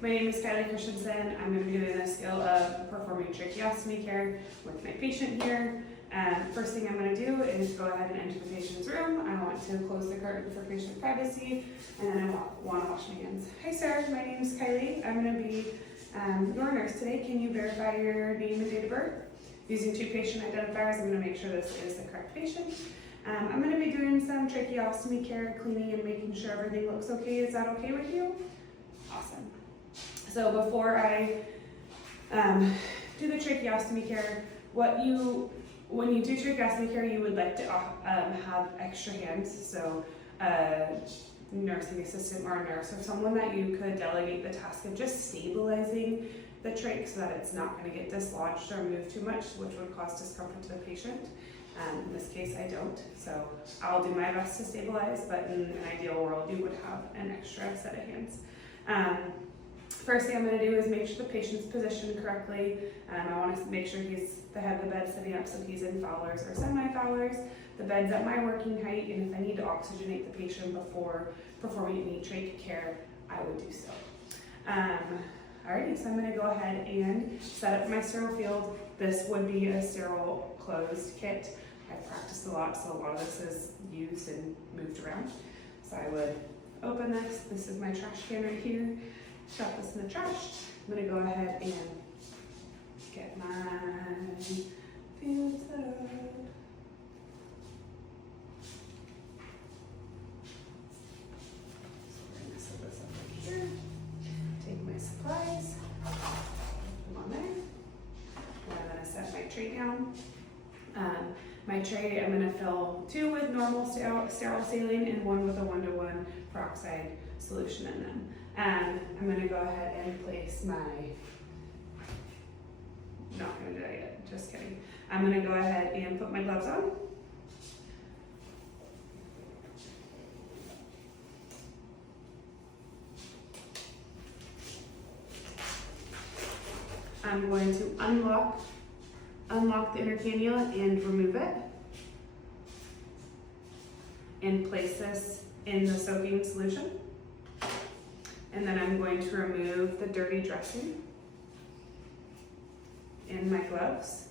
My name is Kylie Christensen. I'm going to be doing a skill of performing tracheostomy care with my patient here. First thing I'm going to do is go ahead and enter the patient's room. I want to close the curtain for patient privacy, and then I want to wash my hands. Hi sir, my name is Kylie. I'm going to be your nurse today. Can you verify your name and date of birth? Using 2 patient identifiers, I'm going to make sure this is the correct patient. I'm going to be doing some tracheostomy care, cleaning, and making sure everything looks okay. Is that okay with you? Awesome. So before I do the tracheostomy care, when you do tracheostomy care, you would like to have extra hands. So nursing assistant or a nurse or someone that you could delegate the task of just stabilizing the trach so that it's not going to get dislodged or move too much, which would cause discomfort to the patient. In this case, I don't, so I'll do my best to stabilize, but in an ideal world, you would have an extra set of hands. First thing I'm going to do is make sure the patient's positioned correctly. I want to make sure he's the head of the bed sitting up so he's in Fowlers or semi-Fowlers. The bed's at my working height, and if I need to oxygenate the patient before performing any trach care, I would do so. Alrighty, so I'm going to go ahead and set up my sterile field. This would be a sterile closed kit. I've practiced a lot, so a lot of this is used and moved around. So I would open this. This is my trash can right here. Shove this in the trash. I'm going to go ahead and get my field set up. So we're going to set this up right here. Take my supplies, put them on there. And I'm going to set my tray down. My tray, I'm going to fill 2 with normal sterile saline and 1 with a 1-to-1 peroxide solution in them. I'm going to go ahead and place my, not going to do that yet, just kidding. I'm going to go ahead and put my gloves on. I'm going to unlock the inner cannula and remove it and place this in the soaking solution. And then I'm going to remove the dirty dressing in my gloves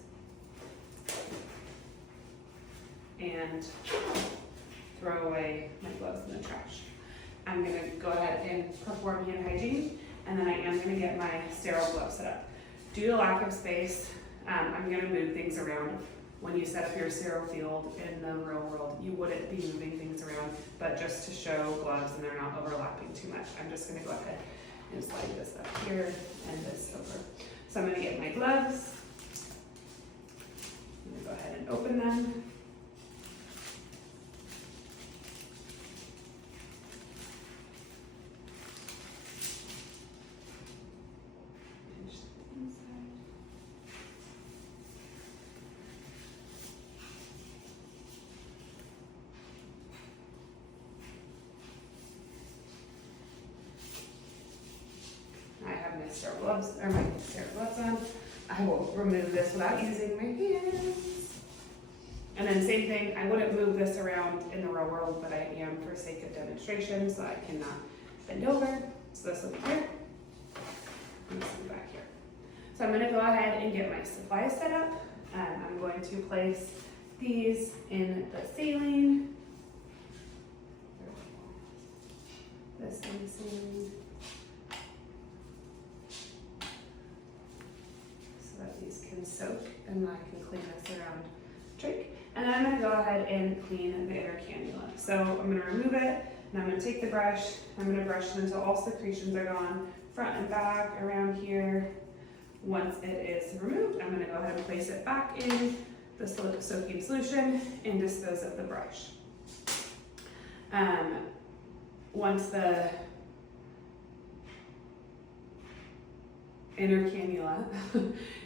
and throw away my gloves in the trash. I'm going to go ahead and perform hand hygiene, and then I am going to get my sterile gloves set up. Due to lack of space, I'm going to move things around. When you set up your sterile field in the real world, you wouldn't be moving things around, but just to show gloves and they're not overlapping too much, I'm just going to go ahead and slide this up here and this over. So I'm going to get my gloves. I'm going to go ahead and open them. My sterile gloves on. I will remove this without using my hands. And then same thing, I wouldn't move this around in the real world, but I am for sake of demonstration, so I cannot bend over. So this will be here, and this will be back here. So I'm going to go ahead and get my supplies set up. I'm going to place these in the saline. This in the saline. These can soak, and I can clean this around trach. And then I'm going to go ahead and clean the inner cannula. So I'm going to remove it, and I'm going to take the brush. I'm going to brush it until all secretions are gone, front and back, around here. Once it is removed, I'm going to go ahead and place it back in the soaking solution and dispose of the brush. Once the inner cannula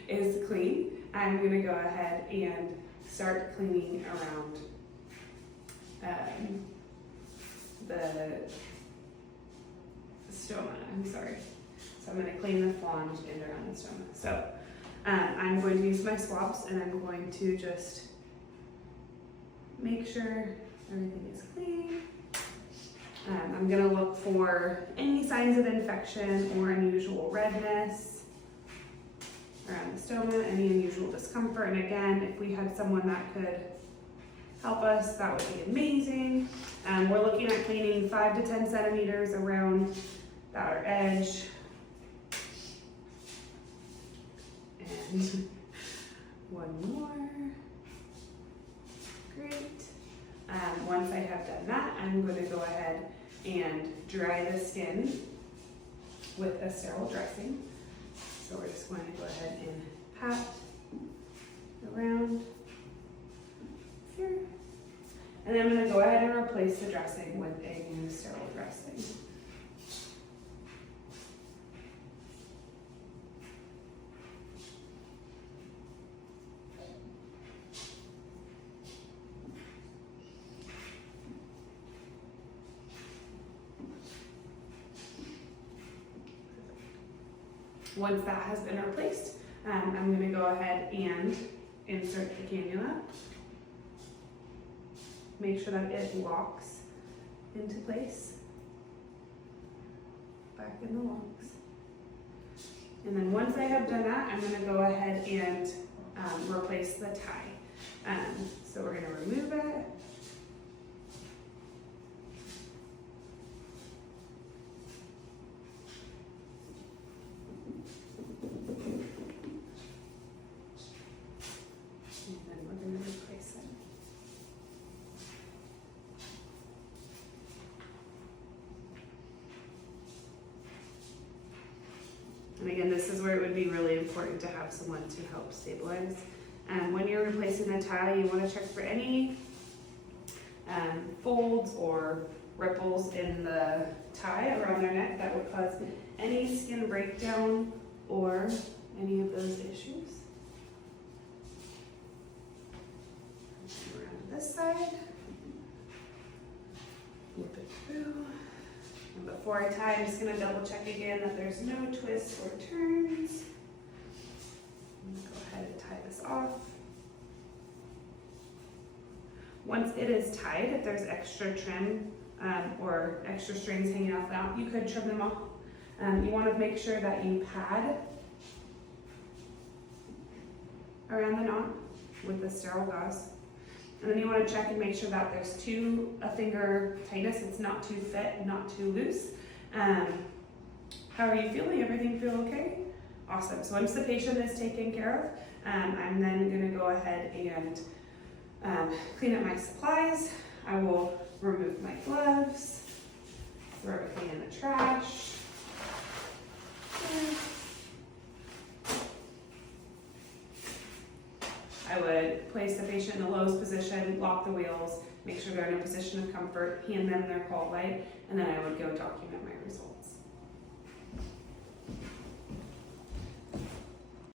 is clean, I'm going to go ahead and start cleaning around the stoma. I'm sorry. So I'm going to clean the flange and around the stoma. So I'm going to use my swabs, and I'm going to just make sure everything is clean. I'm gonna look for any signs of infection or unusual redness around the stoma, any unusual discomfort. And again, if we had someone that could help us, that would be amazing. We're looking at cleaning 5 to 10 centimeters around the outer edge. And one more. Great. Once I have done that, I'm going to go ahead and dry the skin with a sterile dressing. So we're just going to go ahead and pat around here. And then I'm going to go ahead and replace the dressing with a new sterile dressing. Once that has been replaced, I'm going to go ahead and insert the cannula. Make sure that it locks into place, back in the locks. And then once I have done that, I'm going to go ahead and replace the tie. So we're going to remove it. And again, this is where it would be really important to have someone to help stabilize. When you're replacing the tie, you want to check for any folds or ripples in the tie around their neck that would cause any skin breakdown or any of those issues. Around this side, flip it through. And before I tie, I'm just going to double check again that there's no twists or turns. I'm going to go ahead and tie this off. Once it is tied, if there's extra trim or extra strings hanging off that, you could trim them off. You want to make sure that you pad around the knot with the sterile gauze. And then you want to check and make sure that there's a finger tightness. It's not too fit, not too loose. How are you feeling? Everything feel okay? Awesome. So once the patient is taken care of, I'm then going to go ahead and clean up my supplies. I will remove my gloves, throw everything in the trash. I would place the patient in the lowest position, lock the wheels, make sure they're in a position of comfort, hand them their call light, and then I would go document my results.